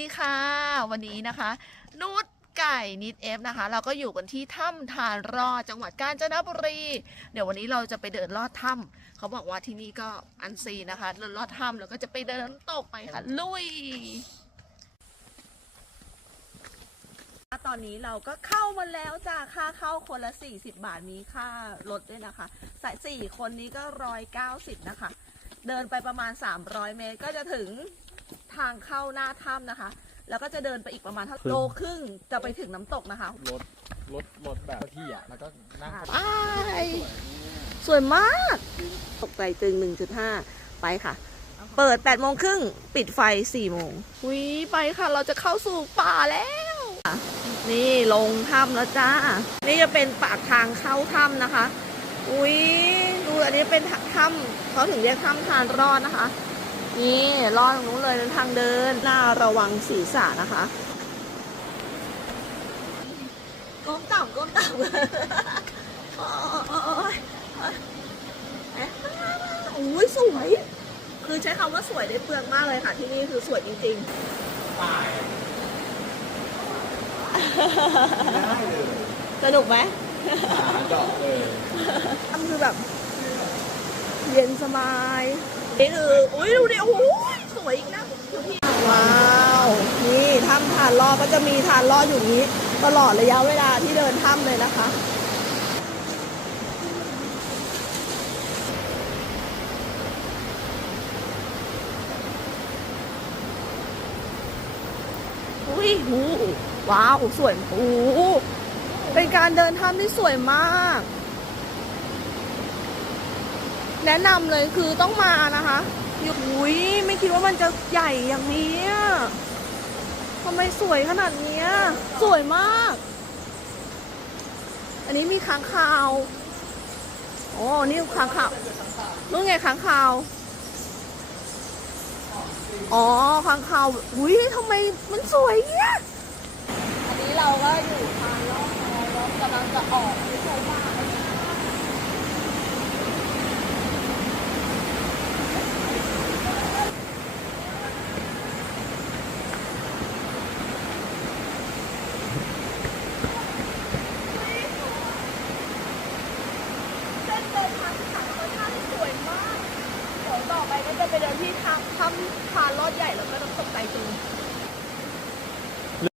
ดีค่ะวันนี้นะคะนุชไก่นิดเอฟนะคะ เราก็อยู่กันที่ถ้ำทานรอดจังหวัดกาญจนบุรี เดี๋ยววันนี้เราจะไปเดินลอดถ้ำเขาบอกว่าที่นี่ก็อันซีนะคะเดินลอดถ้ำแล้วก็จะไปเดินน้ำตกไปค่ะลุย ตอนนี้เราก็เข้ามาแล้วจ้าค่าเข้าคนละ 40 บาทมีค่ารถด้วยนะคะใส่สี่คนนี้ก็ร้อยเก้าสิบนะคะ เดินไปประมาณ 300 เมตรก็จะถึง ทางเข้าหน้าถ้ำนะคะ แล้วก็จะเดินไปอีกประมาณเท่าครึ่งโลครึ่งจะไปถึงน้ำตกนะคะ รถรถรถแบบที่อะแล้วก็นั่งไปสวยมาก ตกใจตึง 1.5 ไปค่ะ เปิด8โมงครึ่งปิดไฟ4โมงวิไปค่ะ เราจะเข้าสู่ป่าแล้ว นี่ลงถ้ำแล้วจ้า นี่จะเป็นปากทางเข้าถ้ำนะคะ อุ้ยดูอันนี้เป็นถ้ำเขาถึงเรียกถ้ำทานรอดนะคะ นี่ รอตรงนู้นเลยทางเดินหน้าระวังศีรษะนะคะก้มต่ำก้มต่ำโอ้ยอุ้ยสวย คือใช้คำว่าสวยได้เปลืองมากเลยค่ะ ที่นี่คือสวยจริงๆสนุกไหมดอกเลยทำคือแบบ เย็นสบาย นี่คือ อุ้ยดูดิ โอ้ยสวยอีกนะคือพี่ ว้าว นี่ถ้ำทานลอก็จะมีทานลออยู่นี้ ตลอดระยะเวลาที่เดินถ้ำเลยนะคะอุ้ยหูว้าว สวยโอ้เป็นการเดินถ้ำที่สวยมาก แนะนำเลยคือต้องมานะคะอยู่อุ้ยไม่คิดว่ามันจะใหญ่อย่างนี้ทำไมสวยขนาดเนี้ยสวยมาก อันนี้มีค้างคาวอ๋อนี่ค้างคาวนู่นไงค้างคาวอ๋อค้างคาวอุ้ยทำไมมันสวยเนี้ยอันนี้เราก็อยู่ทางล่องแพแล้วกำลังจะออก เส้นทางที่างธรรมชาติสวยมากเดี๋ยวต่อไปก็จะไปเดินที่ทางถ้ำทานลอดใหญ่แล้วก็ต้องตกใจจู